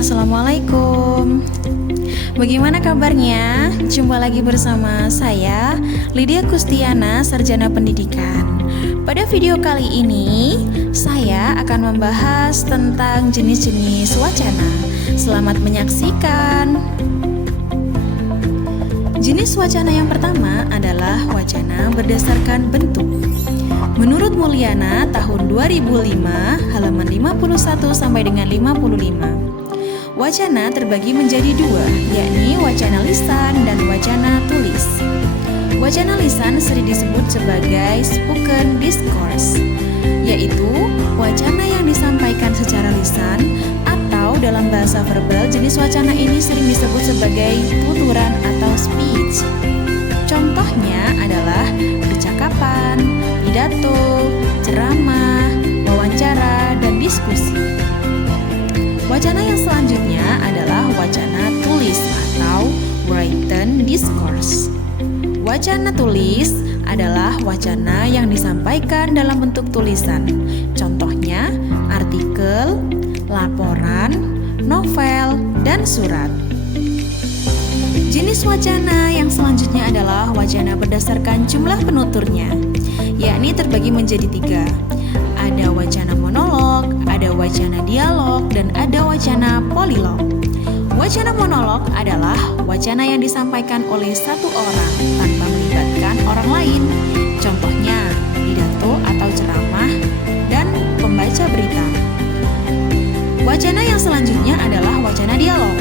Assalamualaikum. Bagaimana kabarnya? Jumpa lagi bersama saya, Lydia Kustiana, Sarjana Pendidikan. Pada video kali ini, saya akan membahas tentang jenis-jenis wacana. Selamat menyaksikan. Jenis wacana yang pertama adalah wacana berdasarkan bentuk. Menurut Mulyana tahun 2005, halaman 51 sampai dengan 55. Wacana terbagi menjadi dua, yakni wacana lisan dan wacana tulis. Wacana lisan sering disebut sebagai spoken discourse, yaitu wacana yang disampaikan secara lisan atau dalam bahasa verbal. Jenis wacana ini sering disebut sebagai tuturan atau speech. Contohnya adalah percakapan, pidato, ceramah, wawancara, dan diskusi. Wacana yang selanjutnya adalah wacana tulis atau written discourse. Wacana tulis adalah wacana yang disampaikan dalam bentuk tulisan. Contohnya artikel, laporan, novel, dan surat. Jenis wacana yang selanjutnya adalah wacana berdasarkan jumlah penuturnya, yakni terbagi menjadi tiga. Ada wacana monolog, ada wacana dialog, dan ada wacana polilog. Wacana monolog adalah wacana yang disampaikan oleh satu orang tanpa melibatkan orang lain. Contohnya pidato atau ceramah dan pembaca berita. Wacana yang selanjutnya adalah wacana dialog.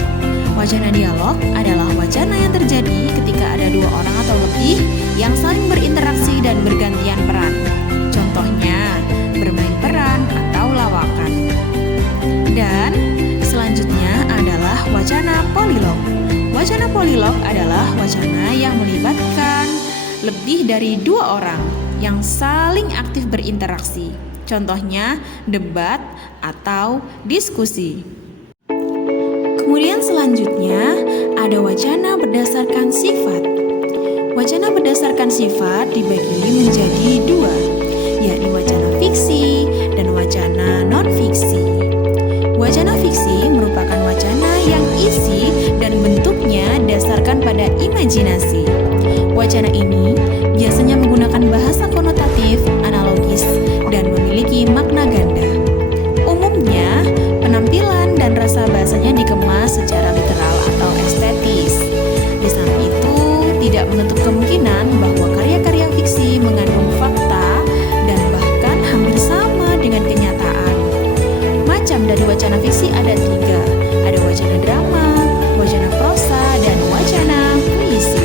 Wacana dialog adalah wacana yang terjadi ketika ada dua orang atau lebih yang saling berinteraksi dan bergantian peran. Contohnya, bermain peran atau lawakan. Dan selanjutnya adalah wacana polilog. Wacana polilog adalah wacana yang melibatkan lebih dari dua orang yang saling aktif berinteraksi. Contohnya, debat atau diskusi. Kemudian selanjutnya ada wacana berdasarkan sifat. Wacana berdasarkan sifat dibagi menjadi dua, yakni wacana fiksi dan wacana non-fiksi. Wacana fiksi merupakan wacana yang isi dan bentuknya dasarkan pada imajinasi. Wacana ini biasanya menggunakan bahasa konotatif, analogis, dan memiliki makna ganda. Umumnya, penampilan dan rasa bahasanya dikemas secara literal atau estetis. Di samping itu, tidak menutup kemungkinan bahwa karya-karya fiksi mengandung fakta dan bahkan hampir sama dengan kenyataan. Macam dari wacana fiksi ada tiga, ada wacana drama, wacana prosa, dan wacana puisi.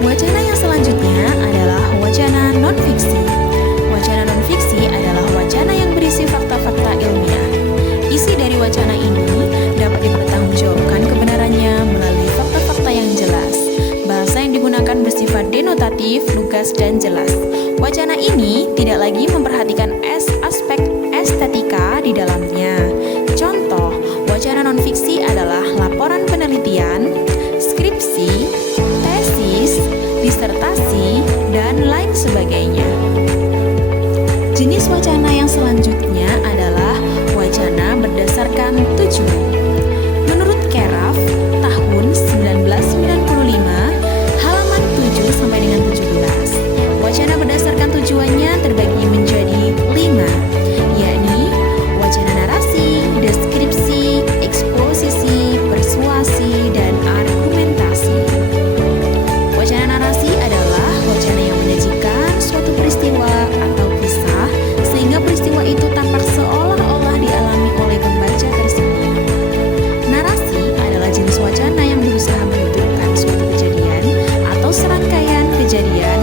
Wacana yang selanjutnya adalah wacana non-fiksi. Wacana non-fiksi adalah wacana yang berisi fakta-fakta ilmiah. Isi dari wacana ini dapat dipertanggungjawabkan kebenarannya melalui fakta-fakta yang jelas. Bahasa yang digunakan bersifat denotatif, lugas, dan jelas. Wacana ini tidak lagi memperhatikan aspek estetika di dalamnya. Contoh, wacana non-fiksi adalah laporan penelitian, skripsi, tesis, disertasi, dan lain sebagainya. Jenis wacana yang selanjutnya adalah wacana berdasarkan tujuan. Menurut Keraf, tahun 1995, halaman 7 sampai dengan 17. Wacana berdasarkan tujuannya terbagi menjadi 5, yakni wacana narasi, deskripsi, eksposisi, persuasi, dan argumentasi. Wacana narasi adalah wacana yang menyajikan suatu peristiwa atau kisah sehingga peristiwa itu tampak seolah-olah dialami oleh pembaca tersebut. Narasi adalah jenis wacana yang berusaha menuturkan suatu kejadian atau serangkaian kejadian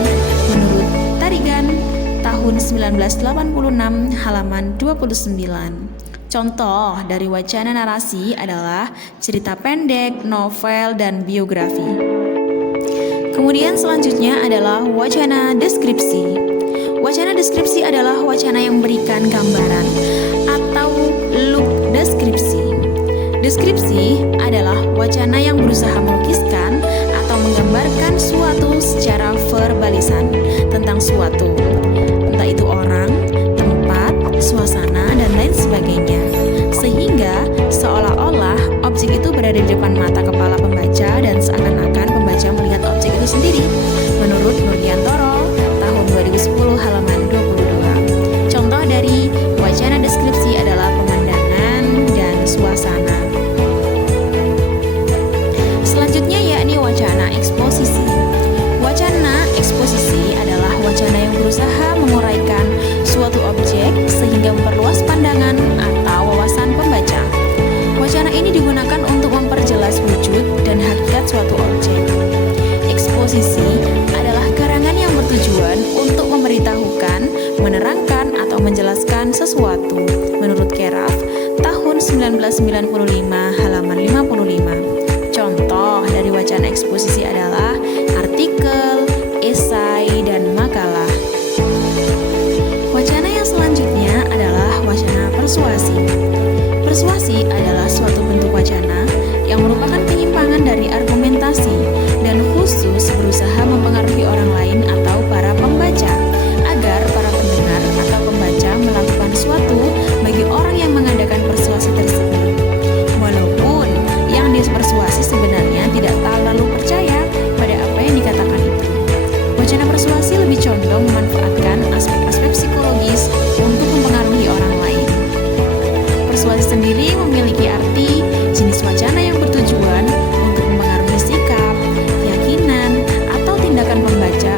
menurut Tarigan tahun 1986 halaman 29. Contoh dari wacana narasi adalah cerita pendek, novel, dan biografi. Kemudian selanjutnya adalah wacana deskripsi. Wacana deskripsi adalah wacana yang memberikan gambaran atau look deskripsi. Deskripsi adalah wacana yang berusaha melukiskan atau menggambarkan suatu secara verbalisan tentang suatu, entah itu orang, tempat, suasana, dan lain sebagainya, sehingga seolah ada di depan mata kepala pembaca dan seakan-akan pembaca melihat objek itu sendiri. Menurut Nurdiantoro, tahun 2010 halaman 22. Contoh dari wacana deskripsi adalah pemandangan dan suasana. Selanjutnya yakni wacana eksposisi. Wacana eksposisi adalah wacana yang berusaha menguraikan suatu objek sehingga memperluas pandangan atau wawasan pembaca. Wacana ini digunakan untuk memperjelas wujud dan hakikat suatu objek. Eksposisi adalah karangan yang bertujuan untuk memberitahukan, menerangkan, atau menjelaskan sesuatu. Menurut Keraf, tahun 1995 halaman 55. Contoh dari wacana eksposisi adalah artikel, esai, dan makalah. Wacana yang selanjutnya adalah wacana persuasi. Persuasi adalah suatu bentuk wacana yang merupakan penyimpangan dari argumentasi dan khusus berusaha mempengaruhi orang lain atau para pembaca agar para pendengar atau pembaca melakukan sesuatu bagi orang yang mengadakan persuasi tersebut. Walaupun yang dipersuasi sebenarnya tidak terlalu percaya pada apa yang dikatakan itu. Wacana persuasi lebih condong memanfaatkan aspek-aspek psikologis untuk mempengaruhi orang lain. Persuasi sendiri memiliki arti jenis wacana yang bertujuan untuk mempengaruhi sikap, keyakinan, atau tindakan pembaca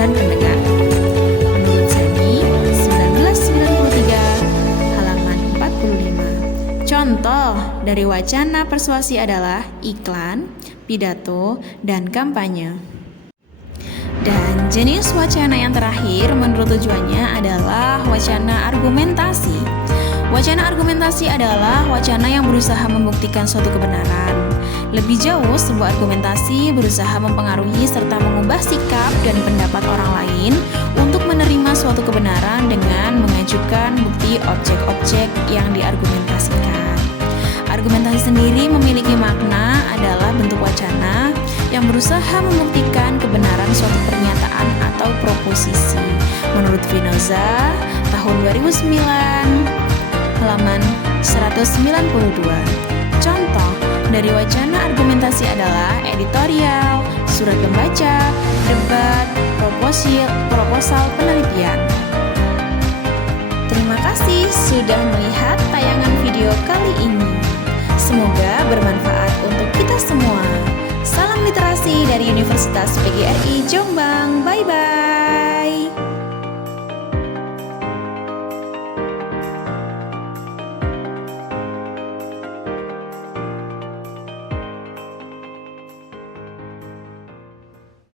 dan pendengar. Menurut Seni, 1993, halaman 45. Contoh dari wacana persuasi adalah iklan, pidato, dan kampanye. Dan jenis wacana yang terakhir menurut tujuannya adalah wacana argumentasi. Wacana argumentasi adalah wacana yang berusaha membuktikan suatu kebenaran. Lebih jauh, sebuah argumentasi berusaha mempengaruhi serta mengubah sikap dan pendapat orang lain untuk menerima suatu kebenaran dengan mengajukan bukti objek-objek yang diargumentasikan. Argumentasi sendiri memiliki makna adalah bentuk wacana yang berusaha membuktikan kebenaran suatu pernyataan atau proposisi. Menurut Vinoza, tahun 2009, halaman 192. Contoh dari wacana argumentasi adalah editorial, surat pembaca, debat, proposal penelitian. Terima kasih sudah melihat tayangan video kali ini. Semoga bermanfaat untuk kita semua. Salam literasi dari Universitas PGRI Jombang. Bye-bye.